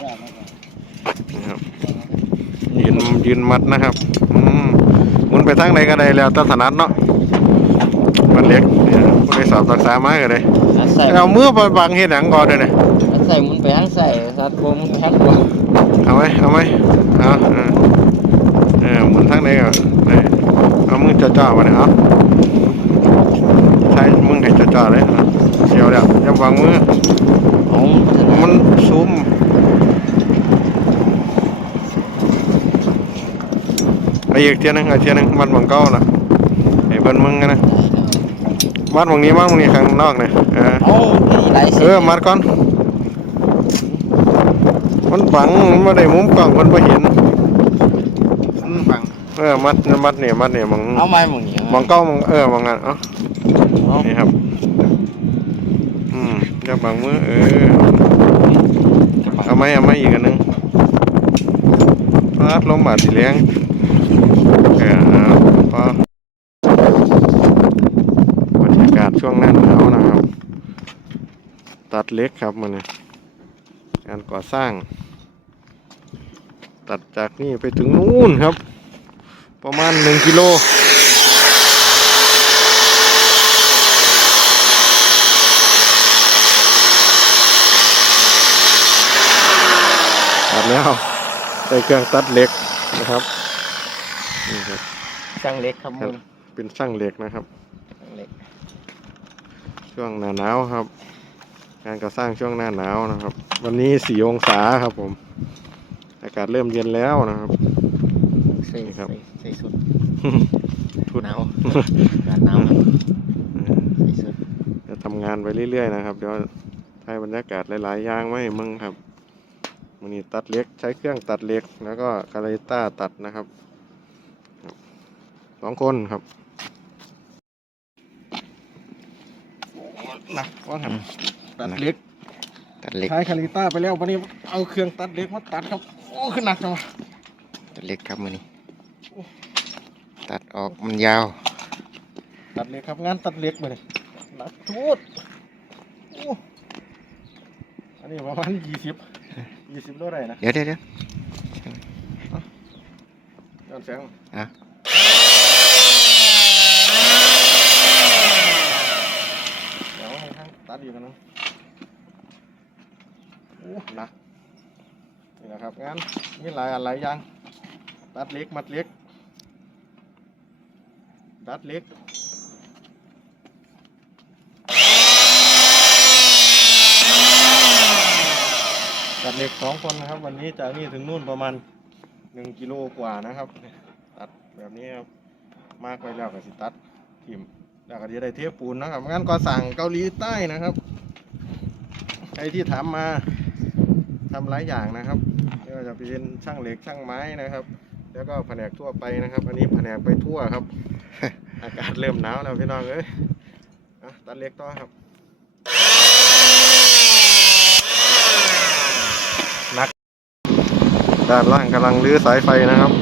นี่ครับยืนยืนมัดนะครับอืมหมุนไปทางไหนก็ได้แล้วแต่ถนัดเนาะมันเล็กเนี่ยผู้ได้สอบรักษามาก็ได้อัดใส่เอามือไปบังเฮ็ดหยังก่อนเด้อเนี่ยอัดใส่หมุนไปทางใส่สัตว์ผมไปทางขวาเอาไหมเอาไหมเอาเออเออหมุนทางไหนก็ได้เอามือจ่อๆมาเนี่ยเอาใช้มึงให้จ่อๆเลยเอาเสียวแล้วอย่าวางมือเอามันซูม อ้อีกเทียหนึงไอ้เทียหนึงมันบังเก้าน่ะไอ้เพิ่นมึงกันนะมัดบางนี้มัดบางนี้ข้างนอกเนี่ยเออเอานี่หลายเอสิอมัดก่อนมันบังมันไม่ได้มุมกล้องมันไม่เห็นฟังเออมัดมัดเนี่ยมัดเนี่ยมังเอาไม้หมุนนี่มังเก้ามังเออมังงานเอ้าเอานี่ครับอืมจะบังมือเออเอาไหมเอาไหมอีกอันหนึงพัดลมบาดสีแรง บรรยากาศช่วงหน้าหนาวนะครับ ตัดเล็กครับมันเนี่ยการก่อสร้าง ตัดจากนี่ไปถึงนู่นครับ ประมาณหนึ่งกิโลตัดแล้วใส่เครื่องตัดเล็กนะครับ นี่ครับ ช่างเล็กครับมุนเป็นช่างเหล็กนะครับ ช่างเล็กช่วงหน้าหนาวครับ การก่อสร้างช่วงหน้าหนาวนะครับ วันนี้สี่องศาครับผม อากาศเริ่มเย็นแล้วนะครับ ใส่นี่ครับ ใส่ใส่สุดทุนหนาวการหนาวครับใส่สุดจะทำงานไปเรื่อยๆนะครับ เดี๋ยวให้บรรยากาศหลายๆอย่างไว้ให้มึงครับมันนี้ตัดเหล็กใช้เครื่องตัดเหล็กแล้วก็คาราต้าตัดนะครับครับ สองคนครับหนักว่าหันตัดเหล็กตัดเล็กใช้คาริต้าไปแล้ววันนี้เอาเครื่องตัดเหล็กมาตัดครับโอ้ขึ้นหนักจังวะตัดเล็กครับมือนี้ตัดออกมันยาว ตัดเหล็กครับงานตัดเหล็กมาเลยหนักทุดโอ้อันนี้ประมาณยี่สิบยี่สิบโลได้นะเดี๋ยวเดี๋ยวเดี๋ยวย้อนแสงอะ เดี๋ยวให้ทั้งตั ดอยู่กันนะโอ้หนักนี่แหละครับงานมีหลายอันหลายอย่างตัดเล็กมัดเล็กตัดเล็กตัดเหล็กสองคนนะครับ วันนี้จากนี่ถึงนู่นประมาณหนึ่งกิโลกว่านะครับ ตัดแบบนี้ครับมากไปแล้วก็สิตัดทิม แล้วก็จะได้เทปูนนะครับงานก่อสร้างเกาหลีใต้นะครับ ใครที่ถามมาทำหลายอย่างนะครับไม่ว่าจะเป็นช่างเหล็กช่างไม้นะครับ แล้วก็แผนกทั่วไปนะครับ อันนี้แผนกไปทั่วครับ อากาศเริ่มหนาวแล้วพี่น้องเอ้ยตัดเล็กต่อครับนักด้านล่างกำลังรื้อสายไฟนะครับ